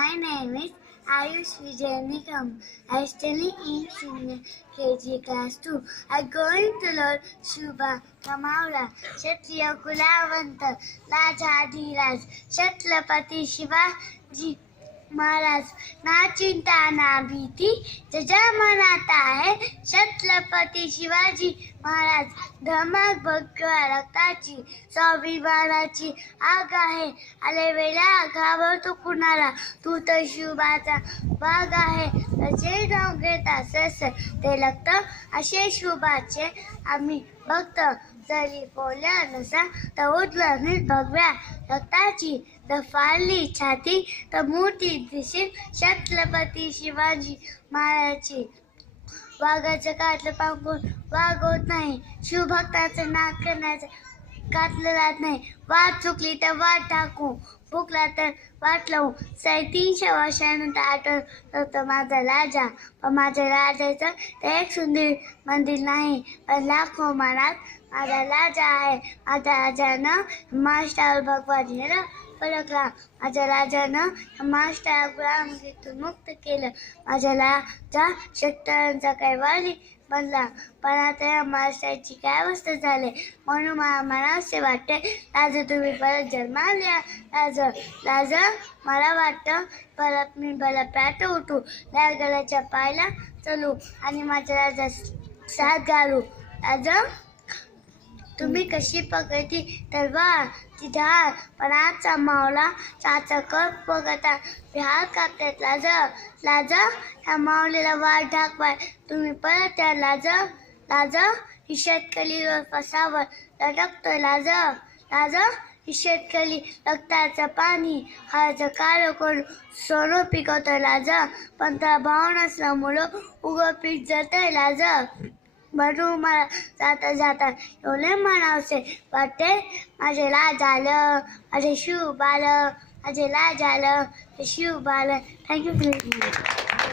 My name is Ayush Vijay Nikam. I study in senior KG class 2. I going to learn Shubha Kamaula, Kshatriya Kulavant, Rajadhiraj, Chhatrapati Shivaji Maharaj ना चिंता ना भीती जजा मनाता है छत्रपती शिवाजी महाराज धमक भगवा रक्ताची स्वाभिमानाची आग आहे आले वेळा घाबरतो कुणाला तू तर शिवाचा भाग आहे तसे नाव घेता सस ते लग्त असे शिवाचे आम्ही भक्त जरी बोलल्या नसा तर उद्लनित भगव्या रक्ताची तर फाळली छाती तर मूर्ती दिसेल छत्रपती शिवाजी महाराजांची वाघाचं कातलं पांघरून वागवत नाही शिवभक्ताचं नाक करण्याचं कातलं जात नाही वाट चुकली तर वाट टाकू भुकला तर वाट लावू 350 वर्षानंतर आठवतं माझा राजा पण माझ्या राजाचं ते एक सुंदर मंदिर नाही पण लाखो मनात माझा राजा आहे माझ्या राजानं मास्टर भगवान फरकला माझ्या राजानं मास्टर गुलामगिरीतून मुक्त केलं माझ्या राजा शेतकऱ्यांचा काही वाली बनला पण आता या मास्टरची काय अवस्था झाली म्हणून मला असे वाटते राजा तुम्ही परत जन्माला राजा मला वाटतं परत मी भला पॅट उठू गडाच्या पायला चलू आणि माझ्या राजा साथ घालू राजा तुम्ही कशी पकडती तलवार ती धार पण आजचा मावला चाचा कप बघता बिहार कापतात लाजा ह्या मावलेला वाट ढाकवाय तुम्ही परत त्या लाजा ही शेतकरी फसावर लटकतोय लाजा ही शेतकरी रक्ताचं पाणी हळद काळं करून सोनं पिकवतोय लाजा पण त्या भाव नसल्यामुळं उगं पीक जातंय लाजा म्हणून मला जाता जाता एवढे म्हणावसे वाटते माझे लाज आलं माझे शिव बालं माझे लाज आलं शिव बालं थँक्यू